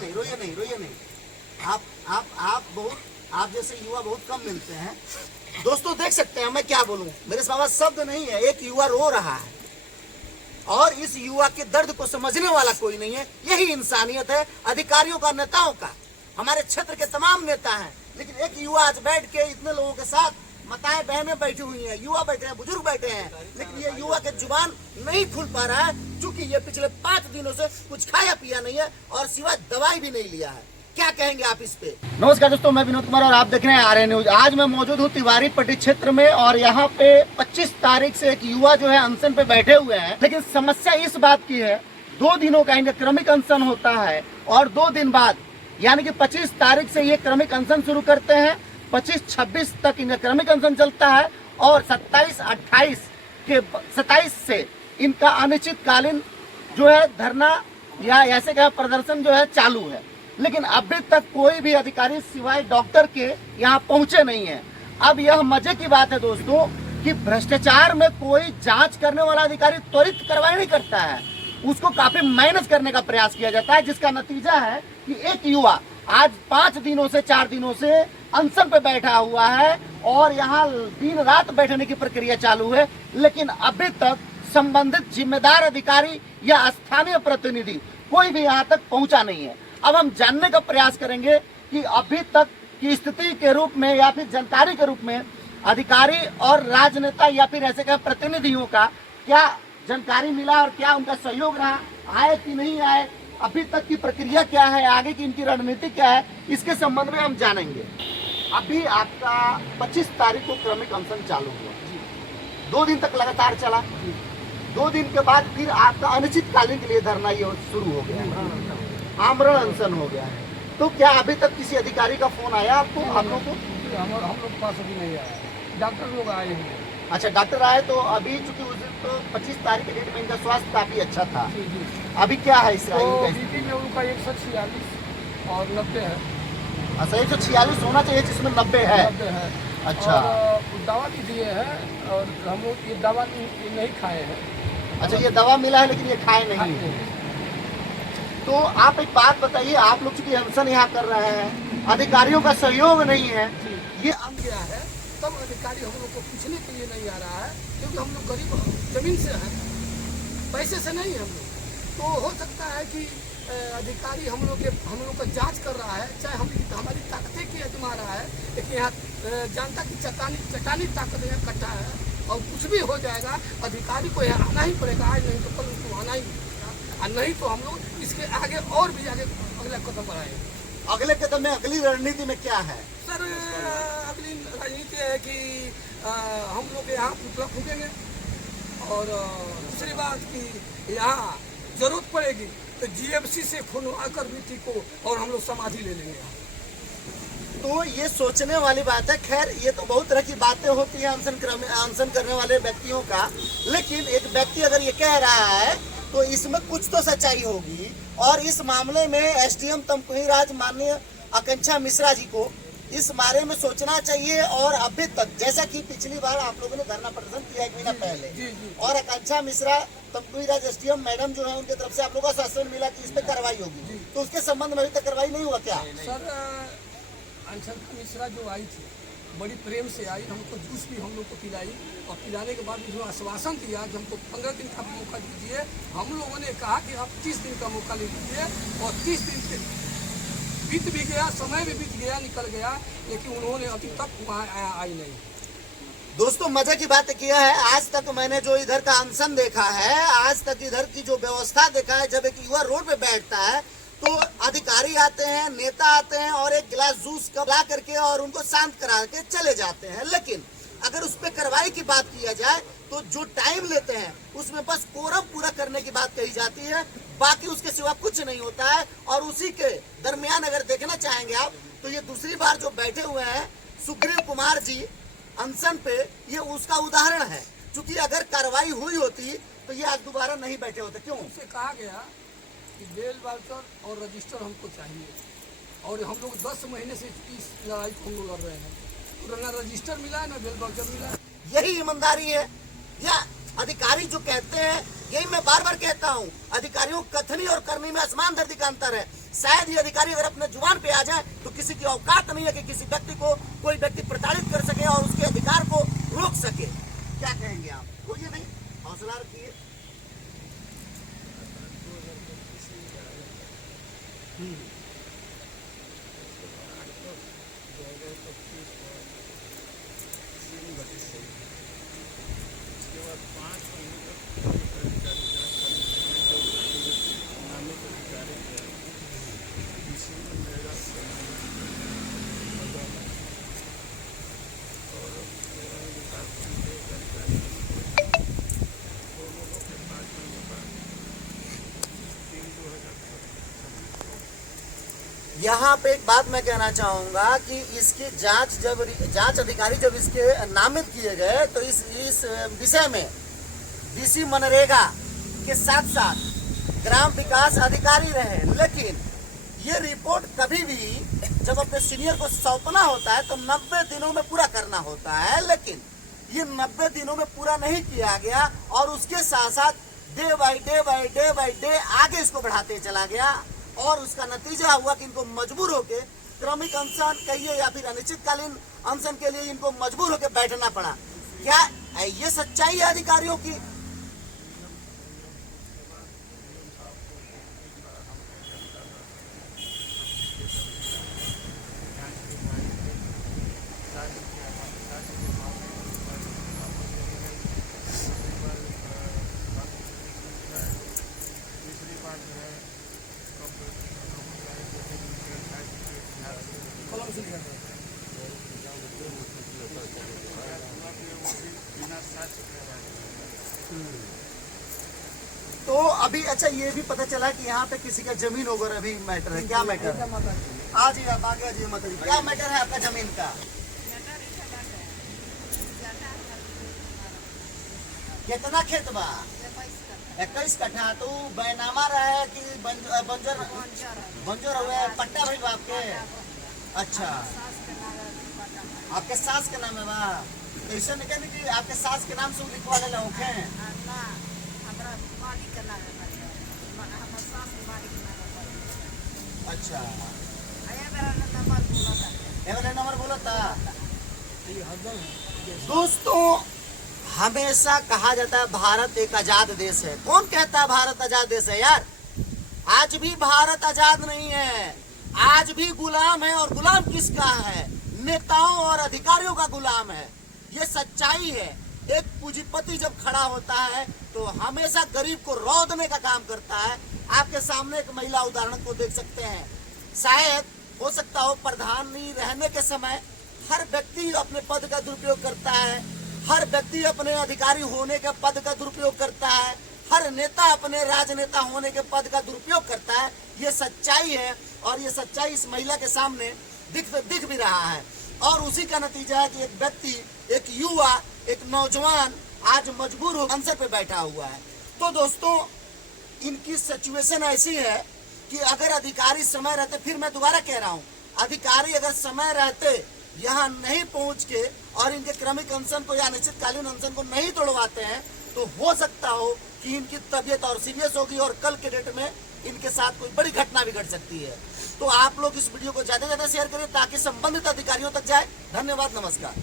नहीं, रोइए नहीं, रोइए नहीं। आप जैसे युवा बहुत कम मिलते हैं। दोस्तों देख सकते हैं, मैं क्या बोलूं, मेरे पास शब्द नहीं है। एक युवा रो रहा है और इस युवा के दर्द को समझने वाला कोई नहीं है। यही इंसानियत है अधिकारियों का, नेताओं का। हमारे क्षेत्र के तमाम नेता हैं, लेकिन एक युवा आज बैठ के इतने लोगों के साथ, माताएं बहनें बैठी हुई हैं, युवा बैठे हैं, बुजुर्ग बैठे हैं, लेकिन ये युवा के जुबान नहीं खुल पा रहा है, क्योंकि ये पिछले 5 दिनों से कुछ खाया पिया नहीं है और सिवाय दवाई भी नहीं लिया है। क्या कहेंगे आप इस पे? नमस्कार दोस्तों, मैं विनोद कुमार और आप देख रहे हैं आरएन न्यूज। आज मैं मौजूद हूँ तिवारी पट्टी क्षेत्र में और यहाँ पे 25 तारीख से एक युवा जो है अनशन पे बैठे हुए हैं। लेकिन समस्या इस बात की है, 2 दिनों का इनका क्रमिक अनशन होता है और 2 दिन बाद यानी कि 25 तारीख से ये क्रमिक अनशन शुरू करते हैं। 25-26 तक इनका क्रमिक अनशन चलता है और 27 से इनका अनिश्चितकालीन जो है धरना या ऐसे कहा प्रदर्शन जो है चालू है। लेकिन अभी तक कोई भी अधिकारी सिवाय डॉक्टर के यहाँ पहुंचे नहीं है। अब यह मजे की बात है दोस्तों कि भ्रष्टाचार में कोई जांच करने वाला अधिकारी त्वरित कार्रवाई नहीं करता है, उसको काफी मैनेज करने का प्रयास किया जाता है, जिसका नतीजा है कि एक युवा आज 5 दिनों से 4 दिनों से अनशन पे बैठा हुआ है और यहाँ दिन रात बैठने की प्रक्रिया चालू है। लेकिन अभी तक संबंधित जिम्मेदार अधिकारी या स्थानीय प्रतिनिधि कोई भी यहाँ तक पहुंचा नहीं है। अब हम जानने का प्रयास करेंगे कि अभी तक की स्थिति के रूप में या फिर जानकारी के रूप में अधिकारी और राजनेता या फिर ऐसे कहे प्रतिनिधियों का क्या जानकारी मिला और क्या उनका सहयोग रहा, आए कि नहीं आए, अभी तक की प्रक्रिया क्या है, आगे की इनकी रणनीति क्या है, इसके संबंध में हम जानेंगे। अभी आपका 25 तारीख को क्रमिक अनशन चालू हुआ, 2 दिन तक लगातार चला। 2 दिन के बाद फिर आपका अनिश्चितकालीन के लिए धरना ये शुरू हो गया, आमरण अनशन हो गया है। तो क्या अभी तक किसी अधिकारी का फोन आया आपको? हम लोग को हम लोग के पास अभी नहीं आया, डॉक्टर लोग आए हैं। अच्छा, डॉक्टर आए तो अभी चूंकि उस दिन तो 25 तारीख के डेट में इनका स्वास्थ्य काफी अच्छा था। अभी क्या है इसका? तो बीपी में उनका 146 और 90 है। अच्छा, 146 होना चाहिए जिसमें 90 है। 90 है। अच्छा, और दवा भी दिए हैं और हम लोग ये दवा नहीं खाए हैं। अच्छा, ये दवा मिला है लेकिन ये खाए नहीं है। तो आप एक बात बताइए, आप लोग चूंकि अनशन यहाँ कर रहे हैं, अधिकारियों का सहयोग नहीं है, ये आम गया है तब अधिकारी हम लोग को पूछने के लिए नहीं आ रहा है, क्योंकि हम लोग गरीब जमीन से हैं, पैसे से नहीं हम लोग। तो हो सकता है कि अधिकारी हम लोग का जांच कर रहा है, चाहे हमारी ताकतें की आजमा रहा है, लेकिन यहाँ जनता की चटानी ताकत यहाँ इकट्ठा है और कुछ भी हो जाएगा, अधिकारी को यहाँ आना ही पड़ेगा। आज नहीं तो कल उसको आना ही पड़ेगा, नहीं तो हम लोग इसके आगे और भी आगे अगला कदम बढ़ाएंगे। अगले कदम में अगली रणनीति में क्या है? सर, अगली रणनीति है कि हम लोग यहाँ पुतला फूकेंगे और दूसरी बात कि यहाँ जरूरत पड़ेगी तो जीएफसी से खुनवा कर बेटी को और हम लोग समाधि ले लेंगे। तो ये सोचने वाली बात है। खैर, ये तो बहुत तरह की बातें होती है अनशन करने वाले व्यक्तियों का, लेकिन एक व्यक्ति अगर ये कह रहा है तो इसमें कुछ तो सच्चाई होगी। और इस मामले में एसडीएम तमकुही राज माननीय आकांक्षा मिश्रा जी को इस बारे में सोचना चाहिए। और अभी तक जैसा कि पिछली बार आप लोगों ने धरना प्रदर्शन किया 1 महीना पहले, और आकांक्षा मिश्रा तमकुही राज एसडीएम मैडम जो है उनकी तरफ से आप लोगों को आश्वासन मिला कि इस पे कार्रवाई होगी, तो उसके संबंध में अभी तक कार्रवाई नहीं हुआ क्या? सर, आकांक्षा मिश्रा जो आई थी बड़ी प्रेम से आई, हमको जूस भी हम लोग को पिलाई और पिलाने के बाद जो आश्वासन दिया कि हमको 15 दिन का मौका दीजिए। हम लोगों ने कहा कि आप 30 दिन का मौका ले लीजिए और 30 दिन से बीत भी गया, समय भी बीत गया, निकल गया, लेकिन उन्होंने अभी तक वहाँ आई नहीं। दोस्तों मजे की बात किया है, आज तक मैंने जो इधर का अनशन देखा है, आज तक इधर की जो व्यवस्था देखा है, जब एक युवा रोड पे बैठता है तो अधिकारी आते हैं, नेता आते हैं और एक गिलास जूस का ला करके और उनको शांत करा के चले जाते हैं। लेकिन अगर उस पर कार्रवाई की बात किया जाए तो जो टाइम लेते हैं उसमें बस कोरम पूरा करने की बात कही जाती है, बाकी उसके सिवा कुछ नहीं होता है। और उसी के दरमियान अगर देखना चाहेंगे आप तो ये दूसरी बार जो बैठे हुए हैं सुग्रीव कुमार जी अनशन पे, ये उसका उदाहरण है। क्योंकि अगर कार्रवाई हुई होती तो ये आज दोबारा नहीं बैठे होते। क्यों? उनसे कहा गया कि बेल वाउचर और रजिस्टर हमको चाहिए और हम लोग 10 महीने से इस लड़ाई को हम लोग लड़ रहे हैं, तो ना रजिस्टर मिला है ना बेल वाउचर मिला है। यही ईमानदारी है? या अधिकारी जो कहते हैं यही मैं बार बार कहता हूँ, अधिकारियों कथनी और करनी में आसमान धरती का अंतर है। शायद ये अधिकारी अगर अपने जुबान पे आ जाए तो किसी की औकात नहीं है कि किसी व्यक्ति को कोई व्यक्ति प्रताड़ित कर सके और उसके अधिकार को रोक सके। क्या कहेंगे आप? बोलिए नहीं, हौसला रखिए। यहाँ पे एक बात मैं कहना चाहूंगा कि इसकी जांच अधिकारी जब इसके नामित किए गए तो इस विषय में डीसी मनरेगा के साथ साथ ग्राम विकास अधिकारी रहे, लेकिन ये रिपोर्ट कभी भी जब अपने सीनियर को सौंपना होता है तो 90 दिनों में पूरा करना होता है, लेकिन ये 90 दिनों में पूरा नहीं किया गया और उसके साथ साथ डे बाई डे आगे इसको बढ़ाते चला गया और उसका नतीजा हुआ कि इनको मजबूर होके क्रमिक अनशन कहिए या फिर अनिश्चितकालीन अनशन के लिए इनको मजबूर होकर बैठना पड़ा। क्या ये सच्चाई है अधिकारियों की? तो अभी अच्छा ये भी पता चला कि यहाँ पे किसी का जमीन वगैरह भी मैटर है। क्या मैटर है? आज ही आप आगे जी मत, क्या मैटर है आपका जमीन का? कितना खेत बा? 21 कट्ठा। तो बैनामा रहे कि बंजर हुए पट्टा भाई बाप के? अच्छा, आपके सास के नाम है बा? ऐसा नहीं कहने कि आपके सास के नाम से लिखवा ले होखे? अच्छा, नंबर बोला था। दोस्तों, हमेशा कहा जाता है भारत एक आजाद देश है। कौन कहता है भारत आजाद देश है यार? आज भी भारत आजाद नहीं है, आज भी गुलाम है। और गुलाम किसका है? नेताओं और अधिकारियों का गुलाम है। ये सच्चाई है। एक पूंजीपति जब खड़ा होता है तो हमेशा गरीब को रौंदने का काम करता है। आपके सामने एक महिला उदाहरण को देख सकते हैं। शायद हो सकता हो प्रधानी रहने के समय हर व्यक्ति अपने पद का दुरुपयोग करता है, हर व्यक्ति अपने अधिकारी होने के पद का दुरुपयोग करता है, हर नेता अपने राजनेता होने के पद का दुरुपयोग करता है। ये सच्चाई है और ये सच्चाई इस महिला के सामने दिख भी रहा है। और उसी का नतीजा है कि एक व्यक्ति, एक युवा, एक नौजवान आज मजबूर हो अनशन पे बैठा हुआ है। तो दोस्तों, इनकी सिचुएशन ऐसी है कि अगर अधिकारी समय रहते, फिर मैं दोबारा कह रहा हूँ, अधिकारी अगर समय रहते यहाँ नहीं पहुँच के और इनके क्रमिक अनशन को या अनिश्चितकालीन अनशन को नहीं तोड़वाते हैं तो हो सकता हो कि इनकी तबीयत और सीरियस होगी और कल के डेट में इनके साथ कोई बड़ी घटना भी घट सकती है। तो आप लोग इस वीडियो को ज्यादा से ज्यादा शेयर करें ताकि संबंधित अधिकारियों तक जाए। धन्यवाद, नमस्कार।